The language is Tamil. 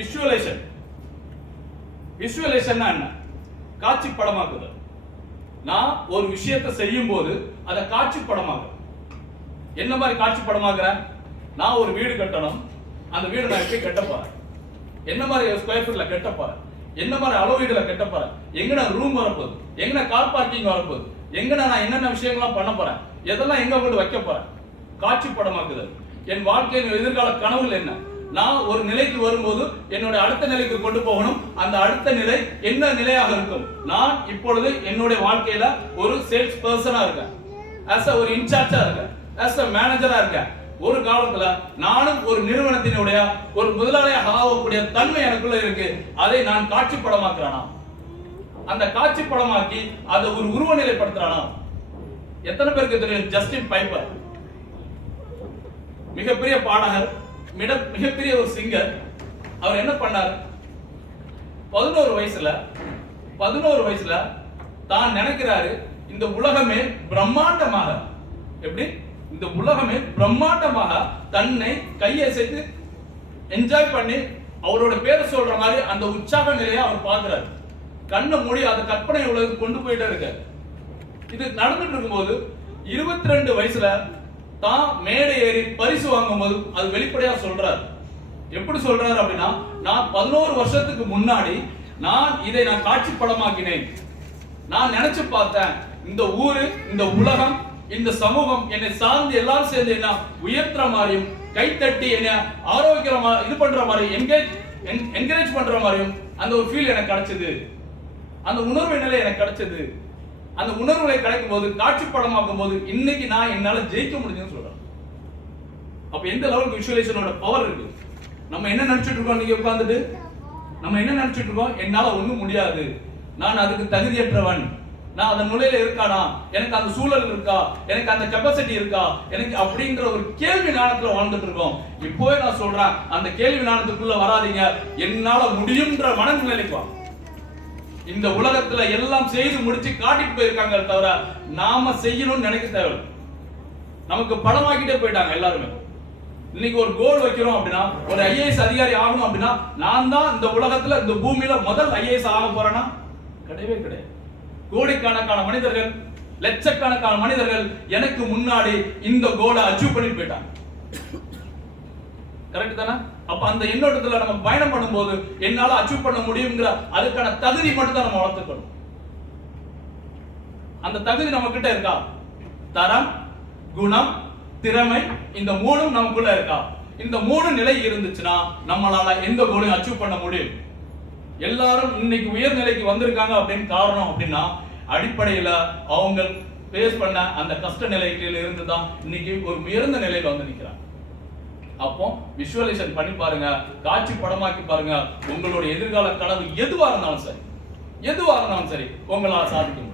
விஷுவலைசேஷன் விஷுவலைசேஷன்னா என்ன? காட்சி படமாக்குதல். நான் ஒரு விஷயத்தை செய்யும் போது அதை காட்சி படமாக்குறேன். என்ன மாதிரி காட்சி படமாக்குறேன்? நான் ஒரு வீடு கட்டணும். அந்த வீடு நான் எப்படி கட்ட போறேன்? என்ன மாதிரி ஸ்கொயர் ஃபீட்ல கட்ட போறேன்? என்ன மாதிரி அளவீடுல கட்ட போறேன்? எங்கடா ரூம் வரப்போகுது? எங்கன கார் பார்க்கிங் வரப்போகுது? எங்கடா நான் என்னென்ன விஷயங்கள்லாம் பண்ண போறேன்? எதெல்லாம் எங்க கொண்டு வைக்க போறேன்? காட்சி படமாக்குதல். என் வாழ்க்கையின் எதிர்கால கனவுகள் என்ன? நான் ஒரு நிலைக்கு வரும்போது என்னுடைய அடுத்த நிலைக்கு கொண்டு போகணும். அந்த அடுத்த நிலை என்ன நிலையாக இருக்கும்? நான் இப்பொழுது என்னுடைய வாழ்க்கையில ஒரு சேல்ஸ் பர்சனா இருக்கேன். As a ஒரு இன்சார்ஜா இருக்கேன். ஆஸ் அ மேனேஜரா இருக்கேன். ஒரு காலத்துல நானும் ஒரு நிறுவனத்தினுடைய ஒரு முதலாளியாக ஆகக்கூடிய தன்மை எனக்குள்ள இருக்கு. அதை நான் காட்சி படமாக்குறானா அந்த காட்சி படமாக்கி அதை ஒரு உருவ நிலைப்படுத்துறானா எத்தனை பேருக்கு தெரியும்? ஜஸ்டின் பைப்பர் மிகப்பெரிய பாடகர். மிட மிகப்பெரிய ஒரு சிங்கர் அவர் என்ன பண்ணார்? பதினோரு வயசுல பதினோரு வயசுல தான் நினைக்கிறாரு இந்த உலகமே பிரம்மாண்டமாக எப்படி? இந்த உலகமே பிரம்மாண்டமாக தன்னை கையசைத்து என்ஜாய் பண்ணி அவரோட பேரை சொல்ற மாதிரி அந்த உற்சாக நிலையை அவர் பார்க்கிறார். கண்ணை மூடி அந்த கற்பனை உலகத்துக்கு கொண்டு போயிட்டே இருக்க. இது நடந்துட்டு இருக்கும்போது இருபத்தி ரெண்டு வயசுல தான் மேடை ஏறி பரிசு வாங்கும்போது அது வெளிப்படையா சொல்றாரு. எப்படி சொல்றாரு அப்படின்னா நான் பதினோரு வருஷத்துக்கு முன்னாடி நான் இதை நான் காட்சி படமாக்கினேன். நான் நினைச்சு பார்த்தேன் இந்த ஊரு இந்த உலகம் இந்த சமூகம் என்னை சார்ந்து எல்லாரும் சேர்ந்து என்ன உயர்த்துற மாதிரியும் கைத்தட்டி என்ன ஆரோக்கியமா இது பண்ற மாதிரி என்கேஜ் என்கரேஜ் பண்ற மாதிரியும் அந்த ஒரு ஃபீல் எனக்கு கிடைச்சது. அந்த உணர்வு நிலை எனக்கு கிடைச்சது. அந்த உணர்வுகளை கிடைக்கும் போது காட்சி படமாக்கும் போது இன்னைக்கு நான் என்னால ஜெயிக்க முடியுதுன்னு சொல்றேன் அப்ப எந்த லெவலுக்கு விஷுவலைசேஷனோட பவர் இருக்கு? நம்ம என்ன நினைச்சிட்டு இருக்கோம் நீங்க உட்காந்துட்டு நம்ம என்ன நினைச்சிட்டு இருக்கோம்? என்னால ஒண்ணும் முடியாது. நான் அதுக்கு தகுதியற்றவன். நான் அந்த நுழையில இருக்கானா? எனக்கு அந்த சூழல் இருக்கா? எனக்கு அந்த கெப்பாசிட்டி இருக்கா? எனக்கு அப்படிங்கிற ஒரு கேள்வி ஞானத்துல வாழ்ந்துட்டு இருக்கோம். இப்போவே நான் சொல்றேன் அந்த கேள்வி ஞானத்துக்குள்ள வராதீங்க. என்னால முடியும்ன்ற மனநிலைக்கு வா. இந்த உலகத்துல எல்லாம் செய்து முடிச்சு காட்டிட்டு போயிருக்காங்க தவிர நாம செய்யணும்னு நினைக்க தேவையில்லை. நமக்கு படமாக்கிட்டே போயிட்டாங்க எல்லாருமே. இன்னைக்கு ஒரு கோல் வைக்கிறோம் அப்படின்னா ஒரு ஐஏஎஸ் அதிகாரி ஆகணும் அப்படின்னா நான் தான் இந்த உலகத்துல இந்த பூமியில முதல் ஐஏஎஸ் ஆக போறேன்னா? கிடையவே கிடையாது. கோடிக்கணக்கான மனிதர்கள் லட்சக்கணக்கான மனிதர்கள் எனக்கு முன்னாடி இந்த கோலை அச்சீவ் பண்ணி போயிட்டாங்க. கரெக்ட் தானே? அப்ப அந்த எண்ணோட்டத்துல நம்ம பயணம் பண்ணும்போது என்னால அச்சீவ் பண்ண முடியுங்கிற அதுக்கான தகுதி மட்டும் தான் நம்ம வளர்த்துக்கணும். அந்த தகுதி நம்ம கிட்ட இருக்கா? தரம் குணம் திறமை இந்த மூணும் நமக்குள்ள இருக்கா? இந்த மூணு நிலை இருந்துச்சுன்னா நம்மளால எந்த கோலையும் அச்சீவ் பண்ண முடியும். எல்லாரும் இன்னைக்கு உயர்நிலைக்கு வந்திருக்காங்க அப்படின்னு காரணம் அப்படின்னா அடிப்படையில அவங்க பேஸ் பண்ண அந்த கஷ்ட நிலையில இருந்து தான் இன்னைக்கு ஒரு உயர்ந்த நிலையில வந்து நிற்கிறாங்க அப்போ விஷுவலைசேஷன் பண்ணி பாருங்க காட்சி படமாக்கி பாருங்க. உங்களுடைய எதிர்கால கனவு எதுவாக இருந்தாலும் சரி எதுவாக இருந்தாலும் சரி உங்களால் சாதிக்கணும்